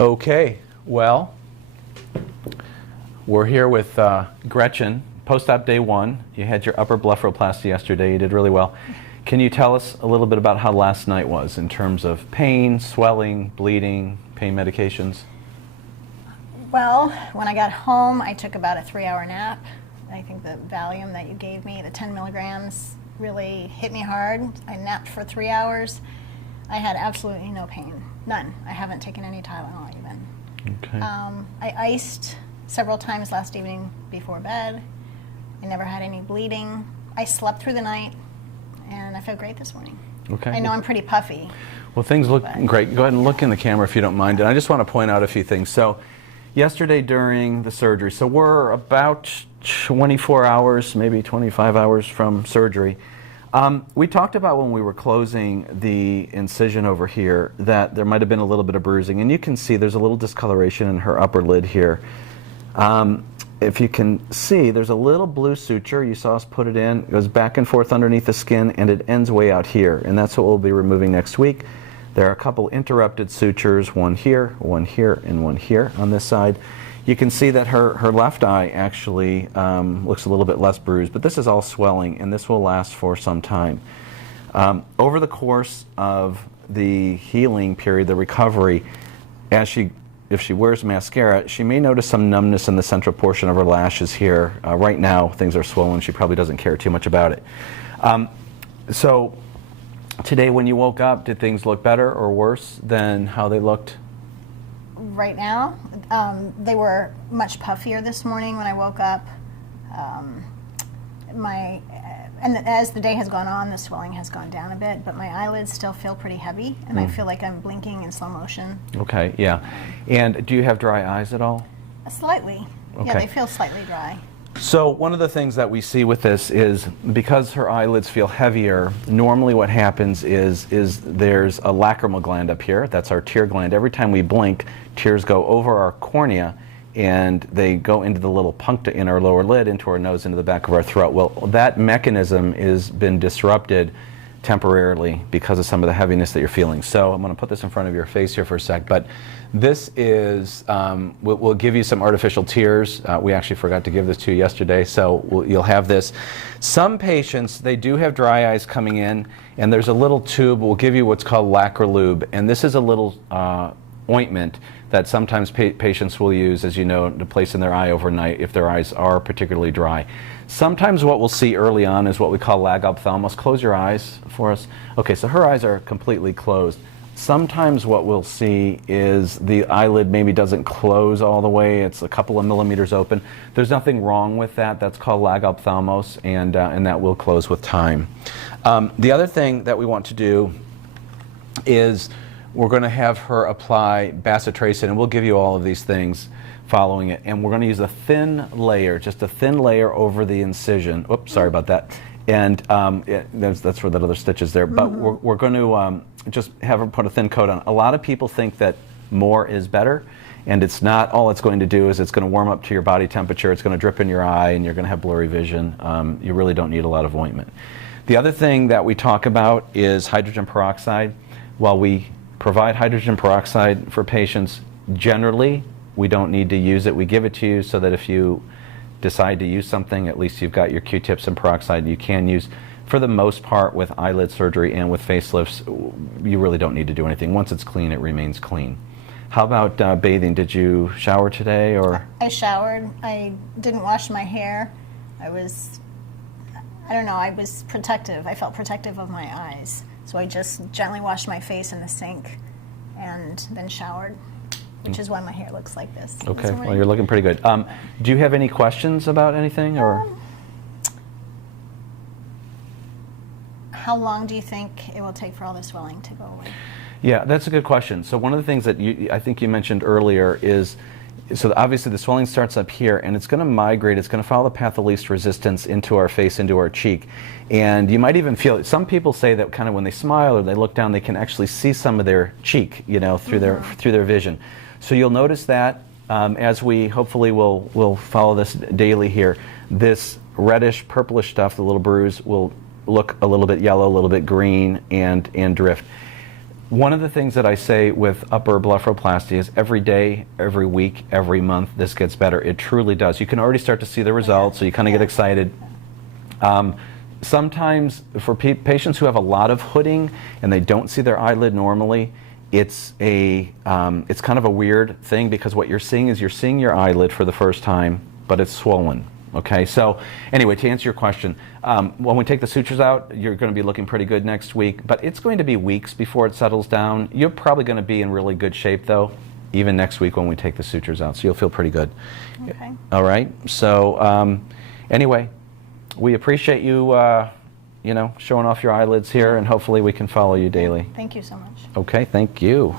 Okay, well, we're here with Gretchen, post-op day 1. You had your upper blepharoplasty yesterday. You did really well. Can you tell us a little bit about how last night was in terms of pain, swelling, bleeding, pain medications? Well, when I got home, I took about a 3-hour nap. I think the Valium that you gave me, the 10 milligrams, really hit me hard. I napped for 3 hours. I had absolutely no pain, none. I haven't taken any Tylenol even. Okay. I iced several times last evening before bed. I never had any bleeding. I slept through the night, and I feel great this morning. Okay. I know I'm pretty puffy. Well, things look great. Go ahead and look in the camera if you don't mind. And I just want to point out a few things. So yesterday during the surgery, so we're about 24 hours, maybe 25 hours from surgery. We talked about when we were closing the incision over here that there might have been a little bit of bruising, and you can see there's a little discoloration in her upper lid here. If you can see, there's a little blue suture. You saw us put it in. It goes back and forth underneath the skin, and it ends way out here, and that's what we'll be removing next week. There are a couple interrupted sutures, one here, and one here on this side. You can see that her left eye actually looks a little bit less bruised, but this is all swelling, and this will last for some time. Over the course of the healing period, the recovery, if she wears mascara, she may notice some numbness in the central portion of her lashes here. Right now, things are swollen. She probably doesn't care too much about it. So today when you woke up, did things look better or worse than how they looked? Right now, they were much puffier this morning when I woke up. And as the day has gone on, the swelling has gone down a bit, but my eyelids still feel pretty heavy, and I feel like I'm blinking in slow motion. Okay, yeah. And do you have dry eyes at all? Slightly. Okay. Yeah, they feel slightly dry. So one of the things that we see with this is because her eyelids feel heavier, normally what happens is there's a lacrimal gland up here. That's our tear gland. Every time we blink, tears go over our cornea, and they go into the little puncta in our lower lid, into our nose, into the back of our throat. Well, that mechanism has been disrupted temporarily because of some of the heaviness that you're feeling. So I'm going to put this in front of your face here for a sec, but this is, we'll give you some artificial tears. We actually forgot to give this to you yesterday, so you'll have this. Some patients, they do have dry eyes coming in, and there's a little tube. We'll give you what's called Lacrolube, and this is a little ointment that sometimes patients will use, as you know, to place in their eye overnight if their eyes are particularly dry. Sometimes what we'll see early on is what we call lag ophthalmos. Close your eyes for us. Okay, so her eyes are completely closed. Sometimes what we'll see is the eyelid maybe doesn't close all the way. It's a couple of millimeters open. There's nothing wrong with that. That's called lag ophthalmos, and that will close with time. The other thing that we want to do is we're going to have her apply bacitracin, and we'll give you all of these things following it. And we're going to use a thin layer, just a thin layer over the incision. Oops, sorry about that. And that's where that other stitch is there. But we're going to just have her put a thin coat on. A lot of people think that more is better, and it's not. All it's going to do is it's going to warm up to your body temperature. It's going to drip in your eye, and you're going to have blurry vision. You really don't need a lot of ointment. The other thing that we talk about is hydrogen peroxide. While we provide hydrogen peroxide for patients, generally we don't need to use it. We give it to you so that if you decide to use something, at least you've got your Q-tips and peroxide you can use. For the most part, with eyelid surgery and with facelifts, you really don't need to do anything. Once it's clean, it remains clean. How about bathing? Did you shower today, or? I showered. I didn't wash my hair. I don't know, I was protective. I felt protective of my eyes. So I just gently washed my face in the sink and then showered, which is why my hair looks like this. Okay, well, you're looking pretty good. Do you have any questions about anything, or? How long do you think it will take for all the swelling to go away? Yeah, that's a good question. So one of the things that I think you mentioned earlier is, so obviously the swelling starts up here, and it's going to migrate. It's going to follow the path of least resistance into our face, into our cheek. And you might even feel it. Some people say that kind of when they smile or they look down, they can actually see some of their cheek, you know, through their vision. So you'll notice that as we hopefully will follow this daily here, this reddish, purplish stuff, the little bruise, will look a little bit yellow, a little bit green, and drift. One of the things that I say with upper blepharoplasty is every day, every week, every month, this gets better. It truly does. You can already start to see the results, so you kind of get excited. Sometimes for patients who have a lot of hooding and they don't see their eyelid normally, it's kind of a weird thing, because what you're seeing is you're seeing your eyelid for the first time, but it's swollen. Okay, so anyway, to answer your question, when we take the sutures out, you're going to be looking pretty good next week, but it's going to be weeks before it settles down. You're probably going to be in really good shape, though, even next week when we take the sutures out, so you'll feel pretty good. Okay. All right, so anyway, we appreciate you, you know, showing off your eyelids here, and hopefully we can follow you daily. Thank you so much. Okay, thank you.